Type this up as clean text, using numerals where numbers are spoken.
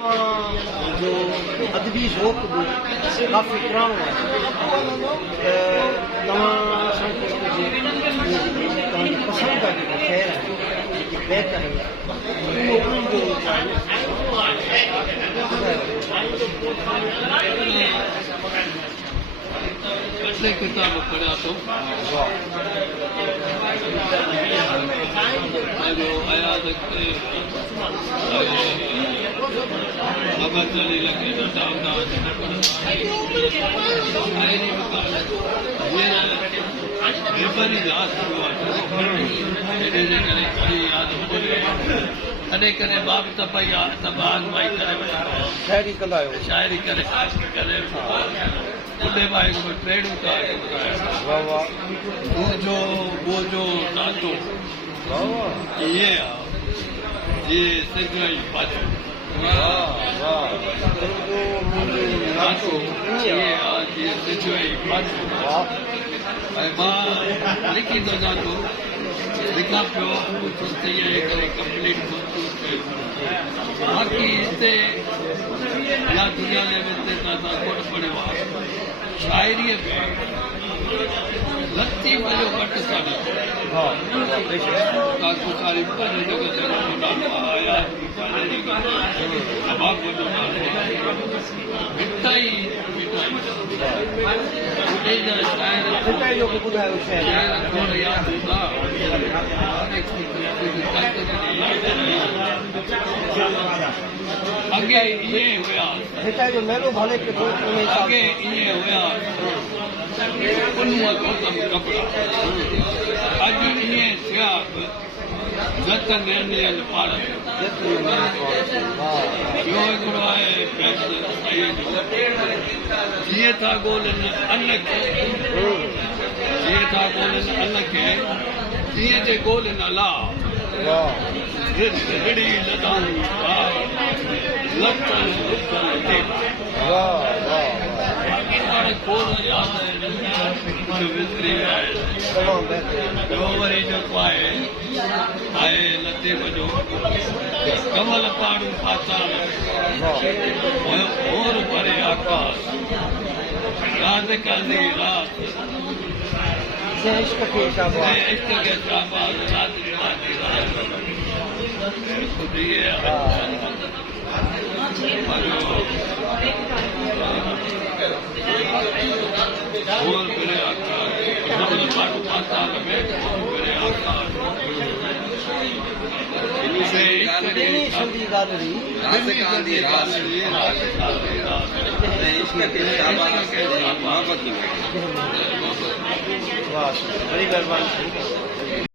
जो अदबी ज़ौक़ बि काफ़ी पुराणो आहे तव्हां असांखे तव्हांजी पसंदि जा जेका शेर आहिनि जेकी बहतर आहिनि उहो उन्हनि जो कटे किताब पढ़िया तो आया बाबा चली लगे कॾहिं कॾहिं बाप आज़माई करे शाइरी कंदा आहियो शाइरी करे बुढ़े भाई को ट्रेडू का वाह वाह वो जो नाचो वाह वाह ये सिंधुई पाछो वाह नाचो ये सिंधुई पाछो ऐं मां लिखी थो नाचो लिखां पियो तयारी करे कंप्लीट बाक़ी हिते या दुनिया जे में तव्हां कोट पढ़ियो आहे शाइरीअ में लतीफ़ जो घटि कान्हे काकू कारी पंहिंजे जॻह ते नालो आया अबाब जो नालो मिठाई जा शाइर मिठाई जो ॿुधायो शाइर थोरा यादि हूंदा अॻे ईअं हुया मिठाई जो मेलो भले अॻे ईअं हुया उन्हूअ गौतम कपिड़ा अॼु ईअं थिया जत निर्णय पाड़ ॿियो हिकिड़ो आहे जीअं था ॻोल्हनि अन खे जीअं था ॻोल्हनि अन खे तीअं जे ॻोल्हनि अला रिड़ी लदाऊं ॿियो वरी जेको आहे लतीफ़ जो कमल पाड़ू पाताल मोर भरे आकाश रात कांदी रात इश्क खे शाबाश इश्क खे शाबाश रात कांदी रात मोर भरे आकाश कमल पाड़ू पाताल में मोर भरे आकाश संधी गादरी वाह बड़ी मेहरबानी